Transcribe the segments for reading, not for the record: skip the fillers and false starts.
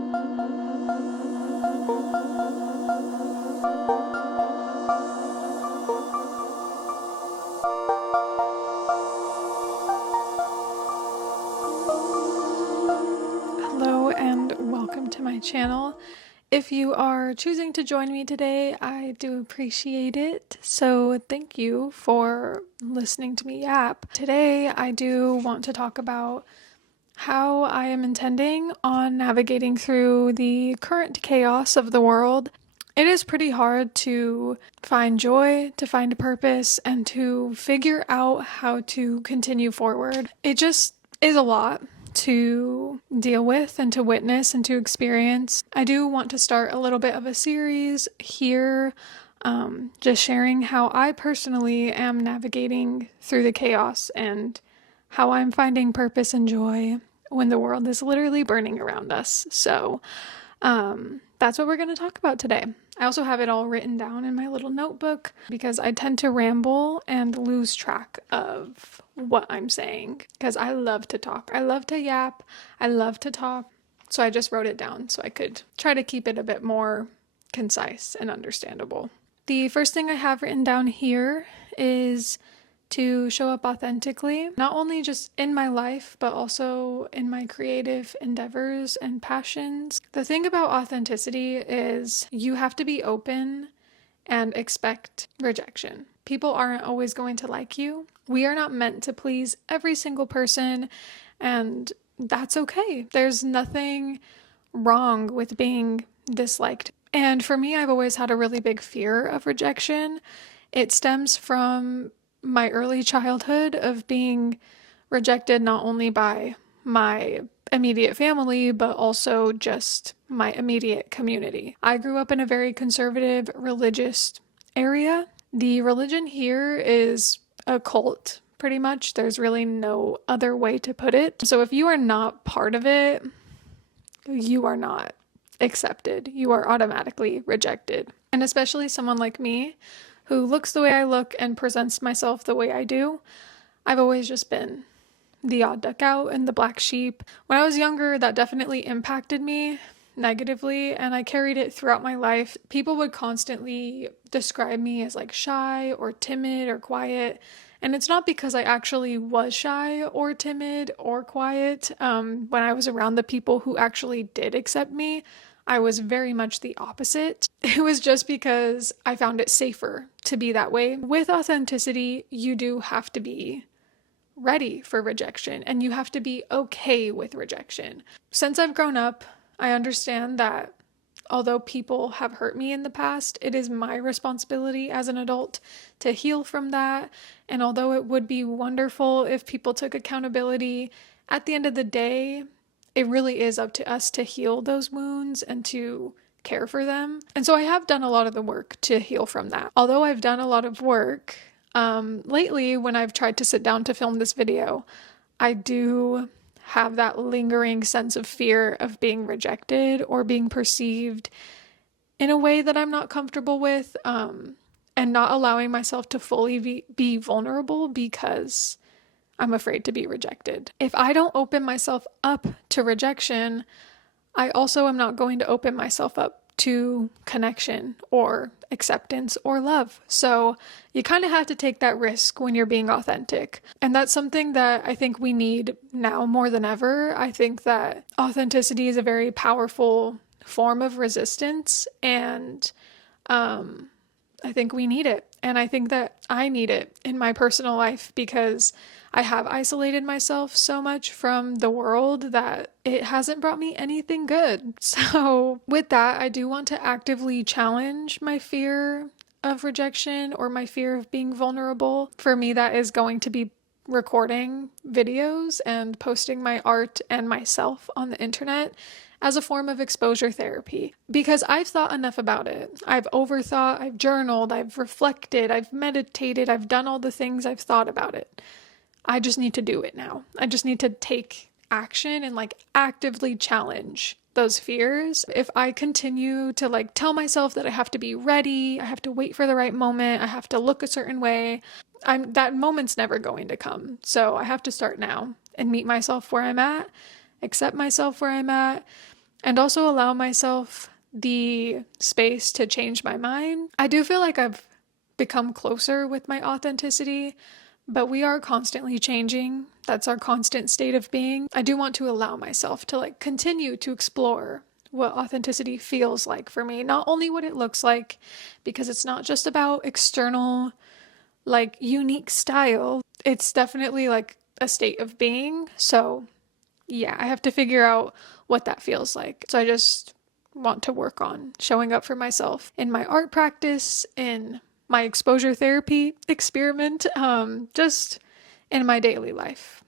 Hello and welcome to my channel. If you are choosing to join me today, I do appreciate it. So thank you for listening to me yap. Today I do want to talk about how I am intending on navigating through the current chaos of the world. It is pretty hard to find joy, to find a purpose, and to figure out how to continue forward. It just is a lot to deal with and to witness and to experience. I do want to start a little bit of a series here, just sharing how I personally am navigating through the chaos and how I'm finding purpose and joy when the world is literally burning around us. So that's what we're going to talk about today. I also have it all written down in my little notebook because I tend to ramble and lose track of what I'm saying because I love to talk. I love to yap. I love to talk. So I just wrote it down so I could try to keep it a bit more concise and understandable. The first thing I have written down here is to show up authentically, not only just in my life, but also in my creative endeavors and passions. The thing about authenticity is you have to be open and expect rejection. People aren't always going to like you. We are not meant to please every single person, and that's okay. There's nothing wrong with being disliked. And for me, I've always had a really big fear of rejection. It stems from my early childhood of being rejected not only by my immediate family, but also just my immediate community. I grew up in a very conservative religious area. The religion here is a cult, pretty much. There's really no other way to put it. So if you are not part of it, you are not accepted. You are automatically rejected. And especially someone like me, who looks the way I look and presents myself the way I do, I've always just been the odd duck out and the black sheep. When I was younger, that definitely impacted me negatively, and I carried it throughout my life. People would constantly describe me as like shy or timid or quiet, and it's not because I actually was shy or timid or quiet. When I was around the people who actually did accept me, I was very much the opposite. It was just because I found it safer to be that way. With authenticity, you do have to be ready for rejection, and you have to be okay with rejection. Since I've grown up, I understand that although people have hurt me in the past, it is my responsibility as an adult to heal from that. And although it would be wonderful if people took accountability, at the end of the day, it really is up to us to heal those wounds and to care for them. And so I have done a lot of the work to heal from that. Although I've done a lot of work, lately when I've tried to sit down to film this video, I do have that lingering sense of fear of being rejected or being perceived in a way that I'm not comfortable with, and not allowing myself to fully be vulnerable because I'm afraid to be rejected. If I don't open myself up to rejection, I also am not going to open myself up to connection or acceptance or love. So you kind of have to take that risk when you're being authentic. And that's something that I think we need now more than ever. I think that authenticity is a very powerful form of resistance, and I think we need it. And I think that I need it in my personal life because I have isolated myself so much from the world that it hasn't brought me anything good. So with that, I do want to actively challenge my fear of rejection or my fear of being vulnerable. For me, that is going to be recording videos and posting my art and myself on the internet as a form of exposure therapy, because I've thought enough about it. I've overthought, I've journaled, I've reflected, I've meditated, I've done all the things I've thought about it. I just need to do it now. I just need to take action and actively challenge those fears. If I continue to tell myself that I have to be ready, I have to wait for the right moment, I have to look a certain way, that moment's never going to come. So I have to start now and meet myself where I'm at, accept myself where I'm at, and also allow myself the space to change my mind. I do feel like I've become closer with my authenticity, but we are constantly changing. That's our constant state of being. I do want to allow myself to like continue to explore what authenticity feels like for me, not only what it looks like, because it's not just about external, like unique style. It's definitely like a state of being. So yeah, I have to figure out what that feels like. So I just want to work on showing up for myself in my art practice, in my exposure therapy experiment, just in my daily life.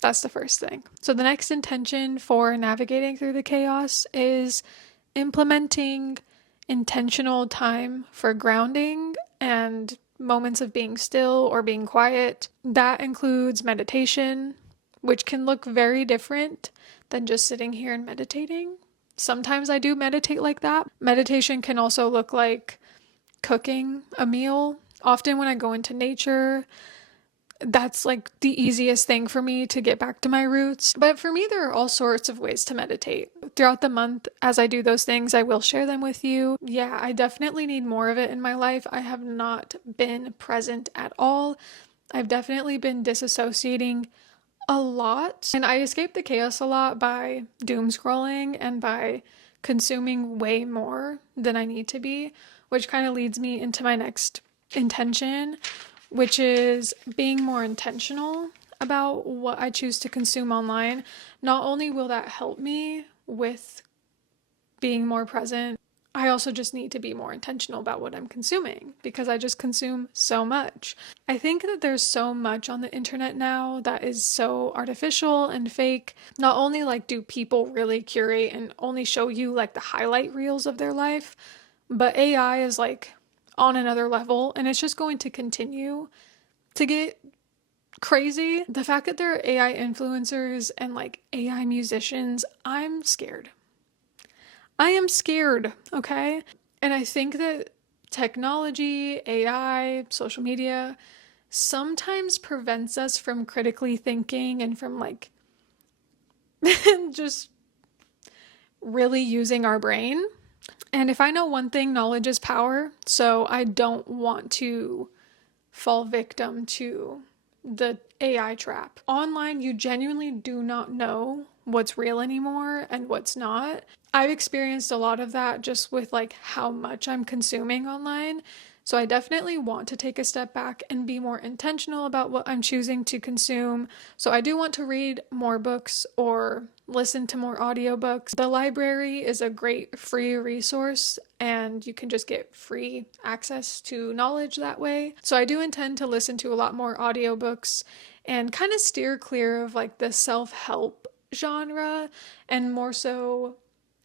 That's the first thing. So the next intention for navigating through the chaos is implementing intentional time for grounding and moments of being still or being quiet. That includes meditation, which can look very different than just sitting here and meditating. Sometimes I do meditate like that. Meditation can also look like cooking a meal. Often when I go into nature, that's like the easiest thing for me to get back to my roots. But for me, there are all sorts of ways to meditate. Throughout the month, as I do those things, I will share them with you. Yeah, I definitely need more of it in my life. I have not been present at all. I've definitely been disassociating a lot, and I escape the chaos a lot by doom scrolling and by consuming way more than I need to be, which kind of leads me into my next intention, which is being more intentional about what I choose to consume online. Not only will that help me with being more present, I also just need to be more intentional about what I'm consuming because I just consume so much. I think that there's so much on the internet now that is so artificial and fake. Not only like do people really curate and only show you like the highlight reels of their life, but AI is like on another level and it's just going to continue to get crazy. The fact that there are AI influencers and like AI musicians, I'm scared. I am scared, okay? And I think that technology, AI, social media sometimes prevents us from critically thinking and from like just really using our brain. And if I know one thing, knowledge is power. So I don't want to fall victim to the AI trap. Online, you genuinely do not know what's real anymore and what's not. I've experienced a lot of that just with like how much I'm consuming online. So I definitely want to take a step back and be more intentional about what I'm choosing to consume. So I do want to read more books or listen to more audiobooks. The library is a great free resource and you can just get free access to knowledge that way. So I do intend to listen to a lot more audiobooks and kind of steer clear of like the self-help genre and more so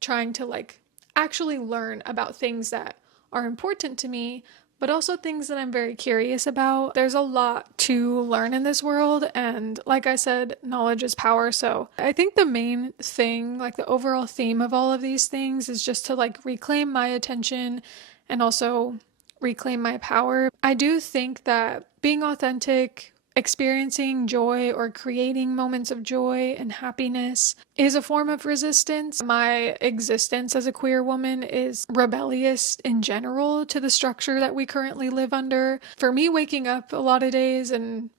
trying to like actually learn about things that are important to me, but also things that I'm very curious about. There's a lot to learn in this world, and like I said, knowledge is power. So I think the main thing, like the overall theme of all of these things, is just to like reclaim my attention and also reclaim my power. I do think that being authentic, experiencing joy or creating moments of joy and happiness is a form of resistance. My existence as a queer woman is rebellious in general to the structure that we currently live under. For me, waking up a lot of days and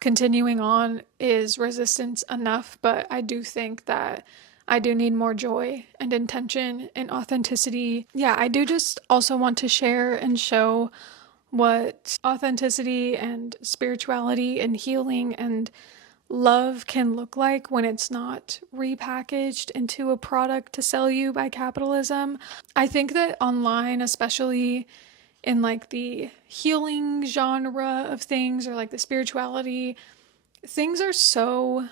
continuing on is resistance enough, but I do think that I do need more joy and intention and authenticity. Yeah, I do just also want to share and show what authenticity and spirituality and healing and love can look like when it's not repackaged into a product to sell you by capitalism. I think that online, especially in like the healing genre of things or like the spirituality, things are so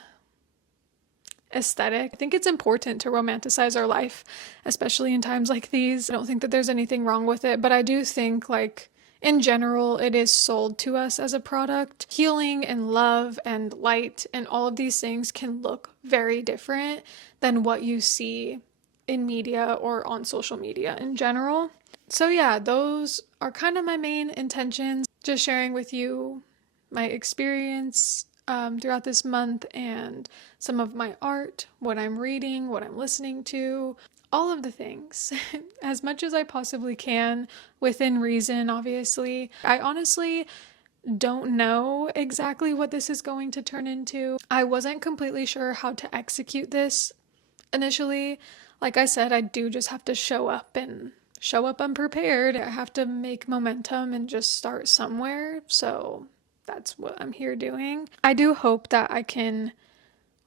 aesthetic. I think it's important to romanticize our life, especially in times like these. I don't think that there's anything wrong with it, but I do think like in general, it is sold to us as a product. Healing and love and light and all of these things can look very different than what you see in media or on social media in general. So yeah, those are kind of my main intentions. Just sharing with you my experience throughout this month, and some of my art, what I'm reading, what I'm listening to, all of the things, as much as I possibly can, within reason, obviously. I honestly don't know exactly what this is going to turn into. I wasn't completely sure how to execute this initially. Like I said, I do just have to show up unprepared. I have to make momentum and just start somewhere. So that's what I'm here doing. I do hope that I can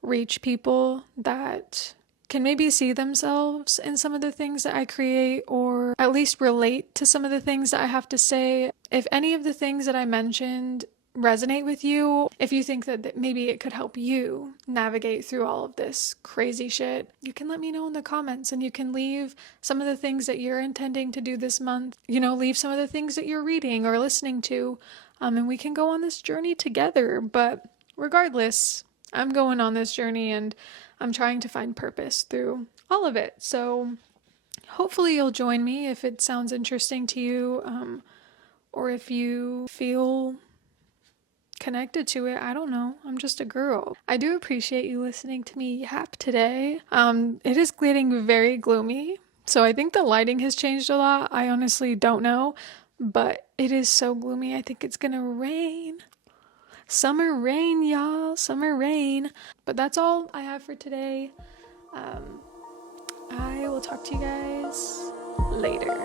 reach people that can maybe see themselves in some of the things that I create, or at least relate to some of the things that I have to say. If any of the things that I mentioned resonate with you, if you think that maybe it could help you navigate through all of this crazy shit, you can let me know in the comments, and you can leave some of the things that you're intending to do this month. Leave some of the things that you're reading or listening to, and we can go on this journey together. But regardless, I'm going on this journey, and I'm trying to find purpose through all of it. So hopefully you'll join me if it sounds interesting to you, or if you feel connected to it. I don't know. I'm just a girl. I do appreciate you listening to me yap today. It is getting very gloomy, so I think the lighting has changed a lot. I honestly don't know, but it is so gloomy. I think it's gonna rain. Summer rain, y'all. Summer rain. But that's all I have for today. I will talk to you guys later.